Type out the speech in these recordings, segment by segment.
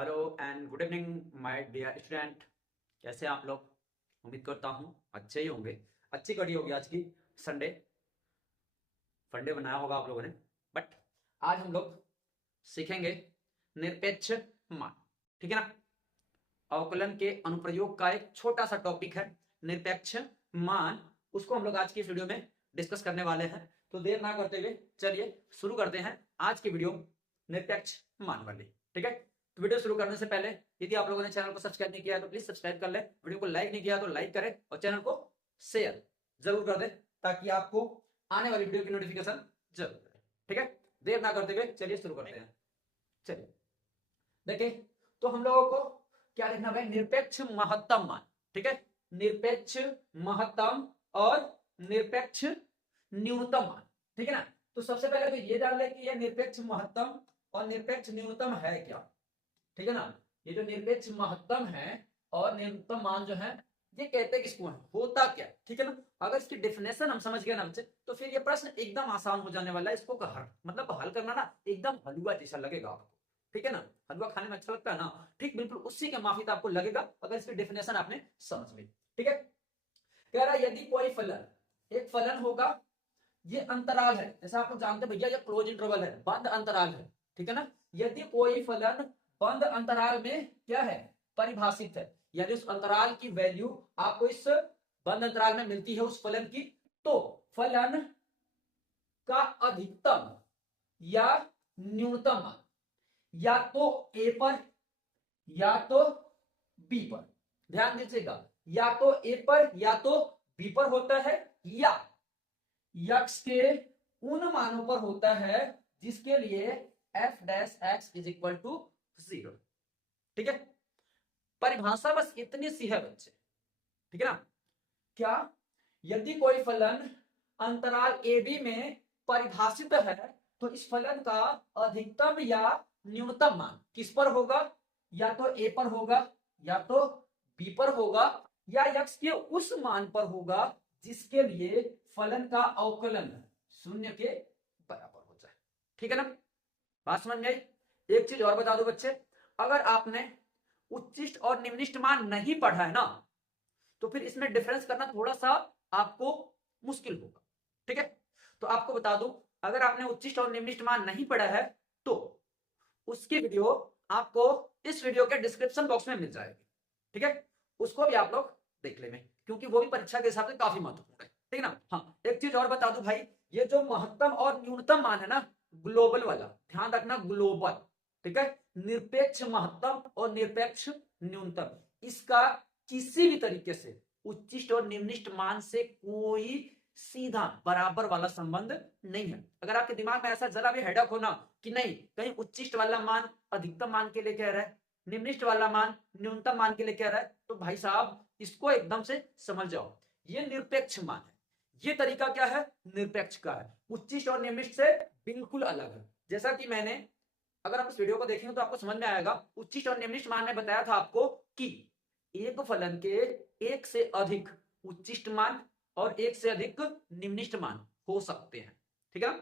Hello and good evening my dear student. कैसे हैं आप लोग? उम्मीद करता हूँ अच्छे ही होंगे। अच्छी कड़ी होगी आज की। संडे फंडे बनाया होगा आप लोगों ने। बट आज हम लोग सीखेंगे निरपेक्ष मान। ठीक है ना? अवकलन के अनुप्रयोग का एक छोटा सा टॉपिक है निरपेक्ष मान। उसको हम लोग आज की इस वीडियो में डिस्कस करने वाले हैं। तो देर ना करते हुए चलिए शुरू करते हैं आज की वीडियो निरपेक्ष मान वाली। ठीक है? तो वीडियो शुरू करने से पहले यदि आप लोगों ने चैनल को सब्सक्राइब नहीं किया है तो प्लीज सब्सक्राइब कर ले। वीडियो को लाइक नहीं किया तो लाइक करें और चैनल को शेयर जरूर कर दे ताकि आपको आने वाली वीडियो की नोटिफिकेशन जरूर मिले। ठीक है? देर ना करते हुए चलिए शुरू करते हैं। चलिए देखिए, तो हम लोगों को क्या लिखना है? निरपेक्ष महत्तम मान। ठीक है? निरपेक्ष महत्तम और निरपेक्ष न्यूनतम मान। ठीक है ना? तो सबसे पहले तो ये जान ले कि ये निरपेक्ष महत्तम और निरपेक्ष न्यूनतम है क्या। ठीक है ना? ये जो निरपेक्ष महत्तम है और न्यूनतम मान जो है ये कहते किसको है, होता क्या। ठीक है ना? अगर इसकी डेफिनेशन हम समझ गए ना बच्चे तो फिर ये प्रश्न एकदम आसान हो जाने वाला है। इसको मतलब हल करना ना एकदम हलवा जैसा लगेगा आपको। ठीक है ना? हलवा खाने में अच्छा लगता है ना, ठीक बिल्कुल उसी के माफिक आपको लगेगा अगर इसकी डेफिनेशन आपने समझ ली। ठीक है? कह रहा यदि कोई फलन, एक फलन होगा, ये अंतराल है, जैसा आप लोग जानते हैं भैया ये क्लोज इंटरवल है, बंद अंतराल है। ठीक है ना? यदि कोई फलन बंद अंतराल में क्या है, परिभाषित है, यानी उस अंतराल की वैल्यू आपको इस बंद अंतराल में मिलती है उस फलन की, तो फलन का अधिकतम या न्यूनतम मान या तो ए पर या तो बी पर, ध्यान दीजिएगा, या तो ए पर या तो बी पर होता है या यक्स के उन मानों पर होता है जिसके लिए f dash x is equal to 0। ठीक है? परिभाषा बस इतनी सी है बच्चे। ठीक है ना? क्या? यदि कोई फलन अंतराल ए बी में परिभाषित है तो इस फलन का अधिकतम या न्यूनतम मान किस पर होगा, या तो ए पर होगा या तो बी पर होगा या यक्स के उस मान पर होगा जिसके लिए फलन का अवकलन शून्य के बराबर हो जाए। ठीक है ना? बात समझ में आई? एक चीज और बता दो बच्चे, अगर आपने उच्चिष्ट और निम्निष्ट मान नहीं पढ़ा है ना तो फिर इसमें डिफरेंस करना थोड़ा सा आपको मुश्किल होगा। ठीक है? तो आपको बता दूं, अगर आपने उच्चिष्ट और निम्निष्ट मान नहीं पढ़ा है तो उसकी वीडियो आपको इस वीडियो के डिस्क्रिप्शन बॉक्स में मिल जाएगी। ठीक है? उसको भी आप लोग देख लेंगे क्योंकि वो भी परीक्षा के हिसाब से काफी महत्वपूर्ण है। ठीक है ना? हाँ, एक चीज और बता दूं भाई, ये जो महत्तम और न्यूनतम मान है ना, ग्लोबल वाला ध्यान रखना, ग्लोबल। ठीक है? निरपेक्ष महत्तम और निरपेक्ष न्यूनतम, इसका किसी भी तरीके से उच्चिष्ट और निम्निष्ट मान से कोई सीधा बराबर वाला संबंध नहीं है। अगर आपके दिमाग में ऐसा जरा भी हेडक हो ना कि नहीं कहीं उच्चिष्ट वाला मान अधिकतम मान के लिए कह रहा है, निम्निष्ट वाला मान न्यूनतम मान के लिए कह रहा है, तो भाई साहब इसको एकदम से समझ जाओ, ये निरपेक्ष मान है। ये तरीका क्या है? निरपेक्ष का है, उच्चिष्ट और निम्निष्ट से बिल्कुल अलग है। जैसा कि मैंने, अगर आप इस वीडियो को देखेंगे तो आपको समझ में आएगा, उच्चिष्ट और निम्निष्ट मान में बताया था आपको कि एक फलन के एक से अधिक उच्चिष्ट मान और एक से अधिक निम्निष्ट मान हो सकते हैं। ठीक है?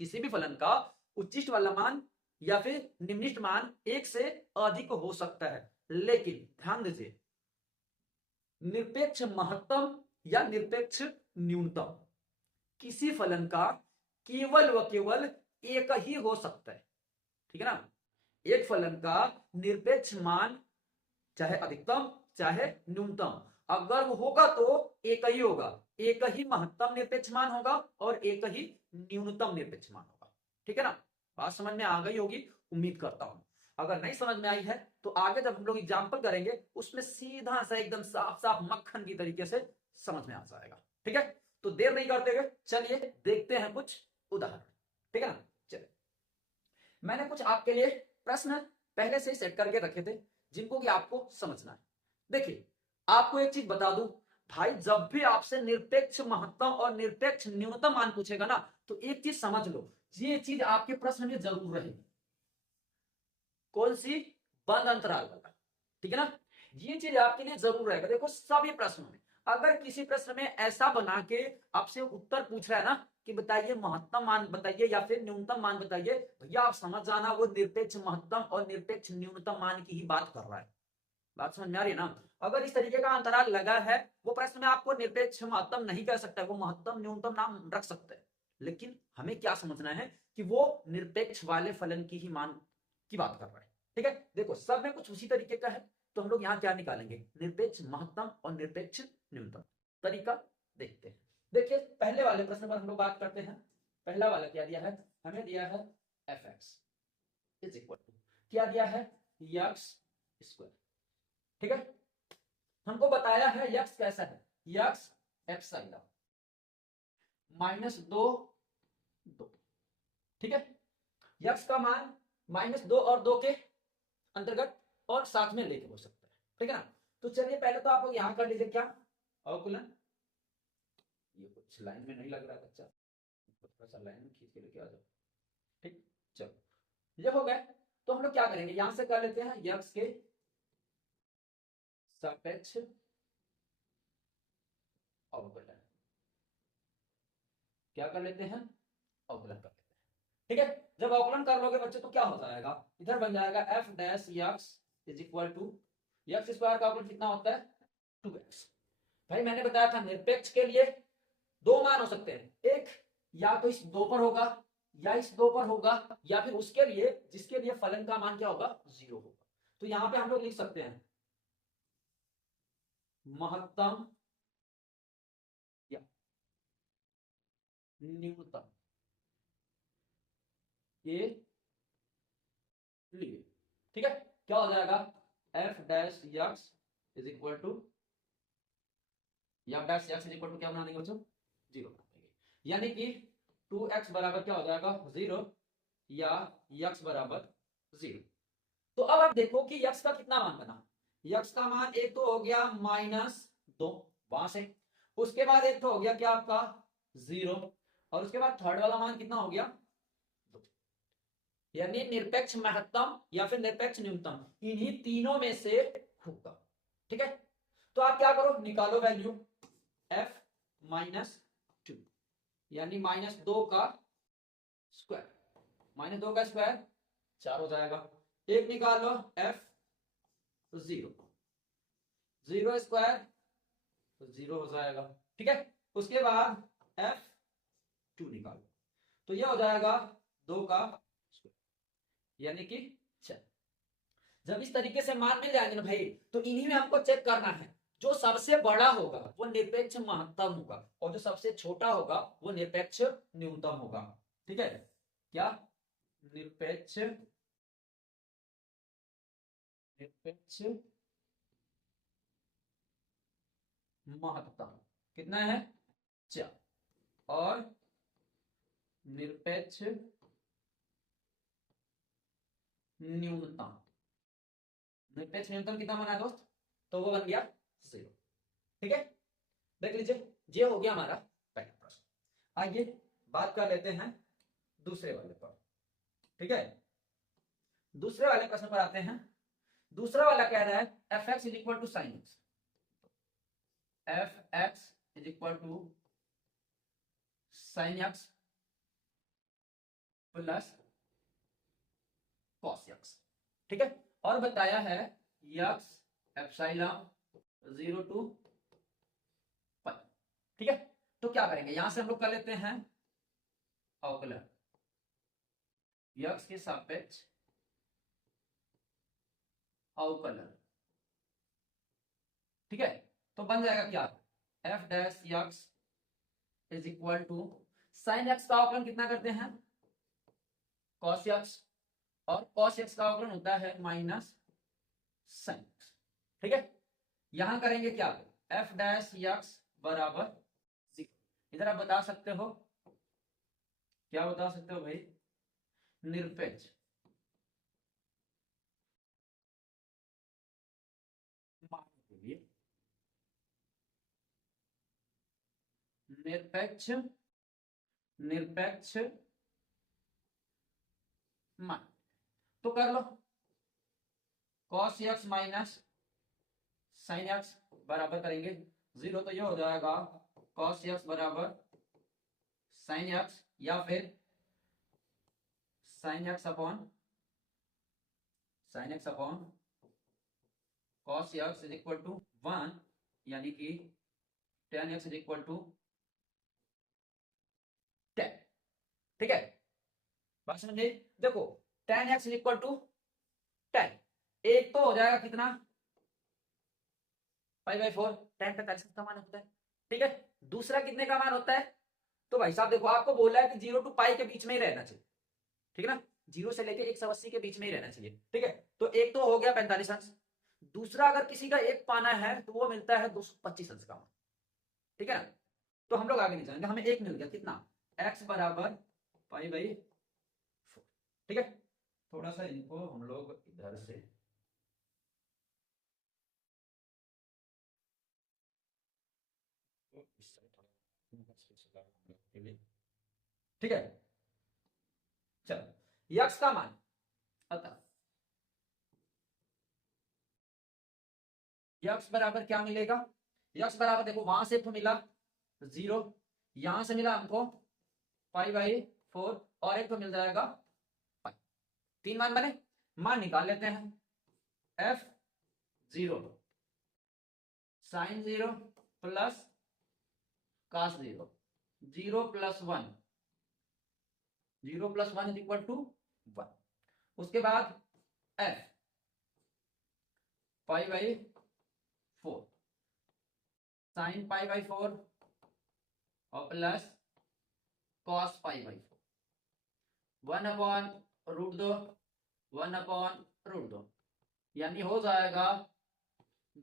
किसी भी फलन का उच्चिष्ट वाला मान या फिर निम्निष्ट मान एक से अधिक हो सकता है, लेकिन ध्यान दीजिए निरपेक्ष महत्तम या निरपेक्ष न्यूनतम किसी फलन का केवल व केवल एक ही हो सकता है। ठीक है ना? एक फलन का निरपेक्ष मान चाहे अधिकतम चाहे न्यूनतम अगर वो होगा तो एक ही होगा, एक ही महत्तम निरपेक्ष मान होगा और एक ही न्यूनतम निरपेक्ष मान होगा। ठीक है ना? बात समझ में आ गई होगी उम्मीद करता हूं। अगर नहीं समझ में आई है तो आगे जब हम लोग एग्जाम्पल करेंगे उसमें सीधा सा एकदम साफ साफ मक्खन की तरीके से समझ में आ जाएगा। ठीक है? तो देर नहीं करते हुए चलिए देखते हैं कुछ उदाहरण। ठीक है ना? चलिए, मैंने कुछ आपके लिए प्रश्न पहले से सेट करके रखे थे जिनको कि आपको समझना है। देखिए, आपको एक चीज बता दूं भाई, जब भी आपसे निरपेक्ष महत्तम और निरपेक्ष न्यूनतम मान पूछेगा ना तो एक चीज समझ लो, ये चीज आपके प्रश्न में जरूर रहेगी। कौन सी? बंद अंतराल वाला। ठीक है ना? ये चीज आपके लिए जरूर रहेगा। देखो, सभी प्रश्नों में अगर किसी प्रश्न में ऐसा बना के आपसे उत्तर पूछ रहा है ना कि बताइए महत्तम मान बताइए या फिर न्यूनतम मान बताइए, भैया आप समझ जाना वो निरपेक्ष महत्तम और निरपेक्ष न्यूनतम मान की ही बात कर रहा है। बात समझ में आ रही है ना। अगर इस तरीके का अंतराल लगा है, वो प्रश्न में आपको निरपेक्ष महत्तम नहीं कह सकता, वो महत्तम न्यूनतम नाम रख सकते हैं, लेकिन हमें क्या समझना है कि वो निरपेक्ष वाले फलन की ही मान की बात कर रहा है। ठीक है, देखो सब में कुछ उसी तरीके का है, तो हम लोग यहाँ क्या निकालेंगे, निरपेक्ष महत्तम और निरपेक्ष न्यूनतम। तरीका देखते हैं। देखिए पहले वाले प्रश्न पर हम लोग बात करते हैं। पहला वाला क्या दिया है, हमें दिया है fx इज इक्वल टू क्या दिया है, x स्क्वायर। ठीक है, हमको बताया है x कैसा है, x एप्सिलॉन -2 ठीक है, x का मान -2 और 2 के अंतर्गत और साथ में लेके हो सकता है। ठीक है ना, तो चलिए पहले तो आप लोग यहां कर लीजिए क्या अवकलन, ये कुछ लाइन में नहीं लग रहा बच्चा, थोड़ा सा लाइन में खींच के लेके आ जाओ। ठीक, चलो ये हो गए, तो हम लोग क्या करेंगे, यहां से कर लेते हैं x के सापेक्ष अवकलन, क्या कर लेते हैं, अवकलन कर लेते हैं। ठीक है, जब अवकलन कर लोगे बच्चे तो क्या हो जाएगा, इधर बन जाएगा f dash x is equal to x square का अवकलन कितना होता है 2x। भाई मैंने बताया था निरपेक्ष के लिए दो मान हो सकते हैं, एक या तो इस 2 पर होगा या इस 2 पर होगा, या फिर उसके लिए जिसके लिए फलन का मान क्या होगा 0 होगा। तो यहां पे हम लोग लिख सकते हैं महत्तम या न्यूनतम के लिए। ठीक है, क्या हो जाएगा f dash x is equal to f dash x is equal to क्या बना देंगे बच्चों 0 बना देंगे, यानी कि 2x बराबर क्या हो जाएगा 0 या x बराबर 0। तो अब आप देखो कि x का कितना मान बना, x का मान एक तो हो गया -2 वहां से, उसके बाद एक तो हो गया क्या आपका 0, और उसके बाद थर्ड वाला मान कितना हो गया 2, यानी निरपेक्ष महत्तम या फिर निरपेक्ष न्यूनतम इन्हीं तीनों में से होगा। ठीक है, तो आप क्या करो निकालो वैल्यू f -2 यानी -2 का स्क्वायर, -2 का स्क्वायर 4 हो जाएगा, एक निकालो f 0 स्क्वायर तो 0 हो जाएगा। ठीक है, उसके बाद f2 निकालो तो यह हो जाएगा 2 का स्क्वायर यानी कि 6। जब इस तरीके से मान मिल जाएंगे ना भाई, तो इन्हीं में हमको चेक करना है, जो सबसे बड़ा होगा वो निरपेक्ष महत्तम होगा और जो सबसे छोटा होगा वो निरपेक्ष न्यूनतम होगा। ठीक है, क्या निरपेक्ष महत्तम कितना है 4 और निरपेक्ष न्यूनतम, निरपेक्ष न्यूनतम कितना बना दोस्त, तो वो बन गया 0। ठीक है, देख लीजिए ये हो गया हमारा पहला प्रश्न। आइए बात कर लेते हैं दूसरे वाले पर। ठीक है, दूसरे वाले प्रश्न पर आते हैं। दूसरा वाला कह रहा है fx is equal to sine x, fx is equal to sine x plus cos x. ठीक है, और बताया है x एप्सिलॉन 0 to पाई। ठीक है, तो क्या करेंगे यहां से हम लोग कर लेते हैं अवकलन x के सापेक्ष अवकलन। ठीक है, तो बन जाएगा क्या f dash x is equal to sine x का अवकलन कितना करते हैं cos x, और cos x का अवकलन होता है माइनस साइन x। ठीक है, यहां करेंगे क्या f डैश x बराबर 0। इधर आप बता सकते हो, क्या बता सकते हो भाई, निरपेक्ष निरपेक्ष निरपेक्ष मान, तो कर लो cos x minus sine x बराबर करेंगे 0, तो ये हो जाएगा cos x बराबर साइन एक्स या फिर sine x upon cos x is equal to 1, यानी कि tan x is equal to 10। ठीक है, बात समझे। देखो tan x is equal to 10, एक तो हो जाएगा कितना π/4, tan 45 का मान होता है। ठीक है, दूसरा कितने का मान होता है, तो भाई साहब देखो आपको बोला है कि 0 to π के बीच में ही रहना चाहिए। ठीक है ना, 0 से लेके 180 के बीच में ही रहना चाहिए। ठीक है, तो एक तो हो गया 45 अंश, दूसरा अगर किसी का एक पाना है तो वो मिलता है 225 अंश का मान। ठीक है ना, तो हम लोग आगे नहीं जाएंगे, हमें एक मिल गया कितना, x बराबर π/4। ठीक है, थोड़ा सा इनको हम लोग इधर से ठीक है, चलो यक्स का मान, अतः यक्स बराबर क्या मिलेगा, यक्स बराबर देखो वहां से तो मिला 0, यहां से मिला हमको π/4 और एक तो मिल जाएगा पाई। 3 मान बने, मान निकाल लेते हैं। f0 sin 0 plus cos 0, 0 + 1, 0 + 1 is equal to 1। उसके बाद f π/4 sin π/4 और प्लस cos π/4, 1/√2, 1/√2, यानी हो जाएगा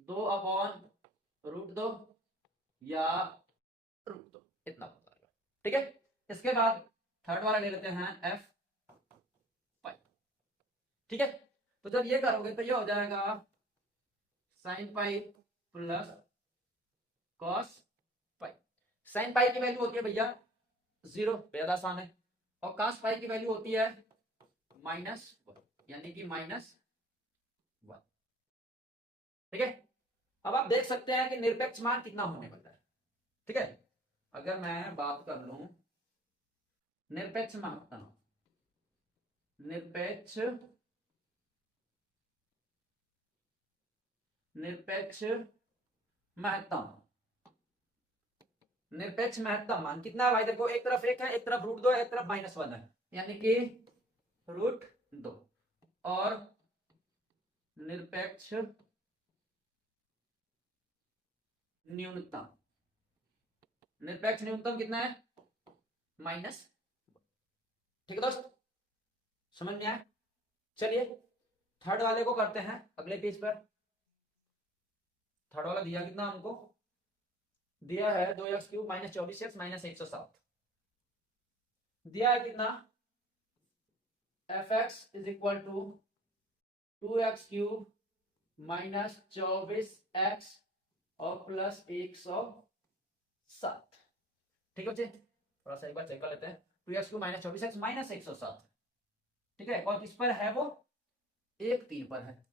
2/√2 या √2, इतना हो जाएगा। ठीक है, इसके बाद थर्ड वाला ले लेते हैं f5। ठीक है, तो जब ये करोगे तो ये हो जाएगा sin π प्लस cos π। sin π की वैल्यू होती है भैया 0, बेहद आसान है, और cos π की वैल्यू होती है -1, यानी कि -1। ठीक है, अब आप देख सकते हैं कि निरपेक्ष मान कितना होने वाला है। ठीक है, अगर मैं बात कर लूं निरपेक्ष महत्तम, निरपेक्ष महत्तम, निरपेक्ष महत्तम मान कितना है भाई, देखो एक तरफ 1 है, एक तरफ √2 है, एक तरफ -1 है, यानी कि √2, और निरपेक्ष न्यूनतम, निरपेक्ष न्यूनतम कितना है -। ठीक है दोस्त, समझ में आया। चलिए थर्ड वाले को करते हैं अगले पेज पर। थर्ड वाला दिया कितना हमको, दिया है 2x³ - 24x - 107, दिया है कितना fx is equal to 2x³ - 24x और प्लस 107। ठीक है बच्चे, थोड़ा सा एक बार चेक कर लेते हैं। 2x³ - 24x - 107, ठीक है, और किस पर है वो, 1 3 पर है।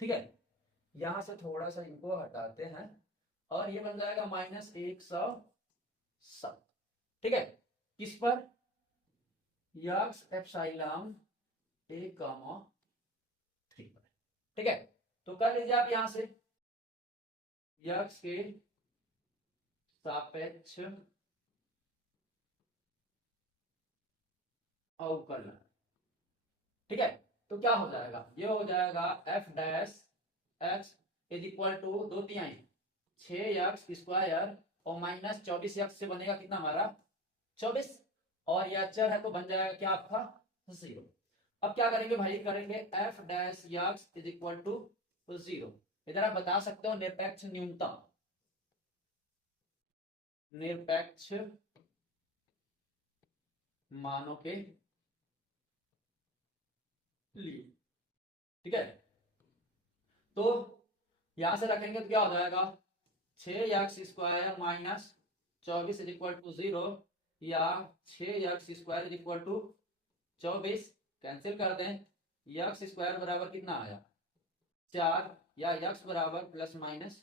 ठीक है, यहां से थोड़ा सा इनको हटाते हैं और ये बन जाएगा -107। ठीक है, किस पर, यक्स एप्सिलॉन 1,3 पर। ठीक है, तो कर लीजिए आप यहां से यक्स के सापेक्ष अवकलन। ठीक है, तो क्या हो जाएगा, ये हो जाएगा f' is equal to 2/3 6x² और -24x से बनेगा कितना हमारा 24, और यह अचर है तो बन जाएगा क्या आपका 0। अब क्या करेंगे भाई, करेंगे f' इज इक्वल टू 0। इधर आप बता सकते हो निरपेक्ष न्यूनतम, निरपेक्ष मानों के लिए। ठीक है, तो यहां से रखेंगे तो क्या हो जाएगा 6x² - 24 इज इक्वल टू 0, या 6x² is equal to 24, cancel कर दें, x² बराबर कितना आया 4, या x बराबर ±2।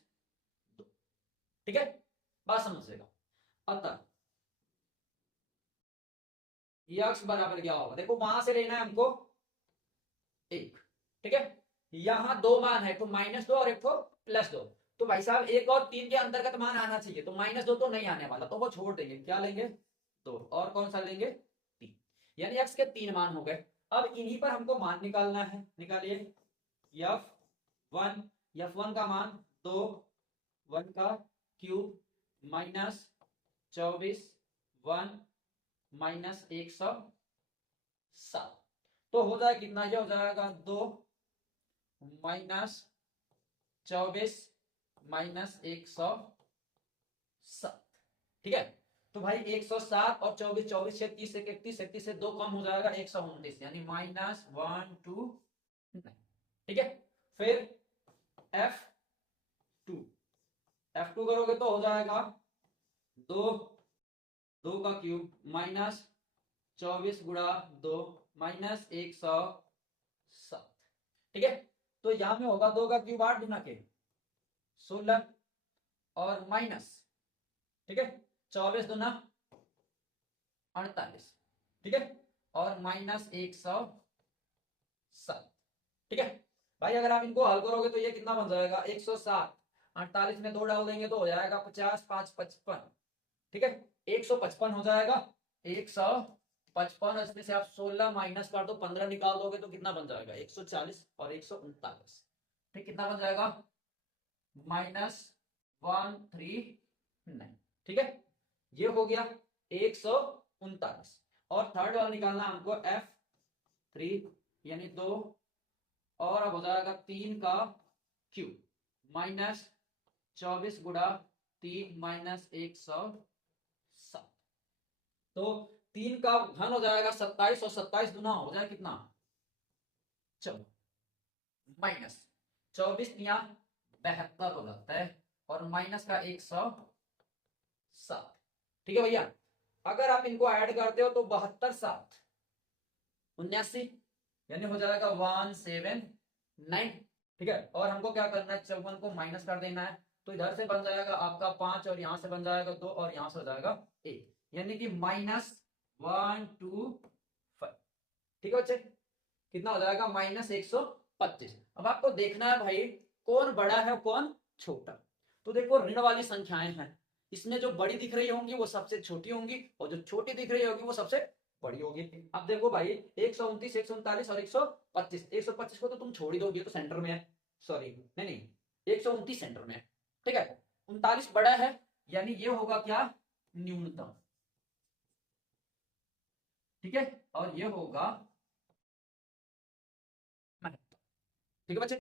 ठीक है, बात समझिएगा। अतः यक्स बराबर क्या होगा, देखो वहां से लेना है हमको 1, ठीक है। यहाँ दो मान है, तो -2 और एक तो +2। तो भाई साहब 1 और 3 के अंतर्गत मान आना चाहिए, तो -2 तो नहीं आने वाला, तो वो छोड़ देंगे। क्या लेंगे, 2, और कौन सा लेंगे, 3, यानी x के 3 मान हो गए। अब इन्हीं पर हमको मान निकालना है, निकालिए। f1, f1 का मान 2, 1 का क्यूब -24, 1 -107, तो हो जाएगा कितना, ये हो जाएगा 2 -24 -107, ठीक है। तो भाई 107 और 24, 24 से 30, 31, 31 से 2 कम हो जाएगा 129, यानी -129, ठीक है। फिर F2, F2 करोगे तो हो जाएगा 2, 2 का क्यूब -24 गुणा 2 -107, ठीक है। तो यहां में होगा 2 का क्यूब 8 गुना के 16 और माइनस, ठीक है, 24 दूना 48, ठीक है, और -107, ठीक है। भाई अगर आप इनको हल करोगे तो ये कितना बन जाएगा, 107, 48 में 2 डाल देंगे तो हो जाएगा 50, 5, 55, ठीक है, 155 हो जाएगा, 155। इसमें से आप 16 माइनस कर दो, 15 निकाल दोगे तो कितना बन जाएगा, 140 और 139, ठीक, कितना बन जाएगा, -139, ठीक है। ये हो गया 139, और थर्ड वाला निकालना हमको F3, यानी 2, और अब हो जाएगा 3 का क्यूब -24 गुणा 3 -107, तो 3 का घन हो जाएगा 27, और 27 गुना हो जाए कितना, 14, -24 या 72 हो जाता है, और माइनस का 107, ठीक है भैया। अगर आप इनको ऐड करते हो तो 72, 7, 79, यानी हो जाएगा 179, ठीक है। और हमको क्या करना है, 54 को माइनस कर देना है, तो इधर से बन जाएगा आपका 5, और यहां से बन जाएगा 2, और यहां से हो जाएगा 1, यानी कि -125, ठीक है बच्चे, कितना हो जाएगा, -125। अब आपको देखना है भाई कौन बड़ा है कौन छोटा। तो देखो ऋण वाली संख्याएं हैं, इसमें जो बड़ी दिख रही होंगी वो सबसे छोटी होंगी, और जो छोटी दिख रही होगी वो सबसे बड़ी होगी। अब देखो भाई 129, 139 और 125, 125 को तो तुम छोड़ ही दोगे, तो सेंटर में है, सॉरी नहीं नहीं, 129 सेंटर में है, ठीक है। 39 बड़ा है, यानी ये होगा क्या, न्यूनतम, ठीक है, और ये होगा, ठीक है बच्चे।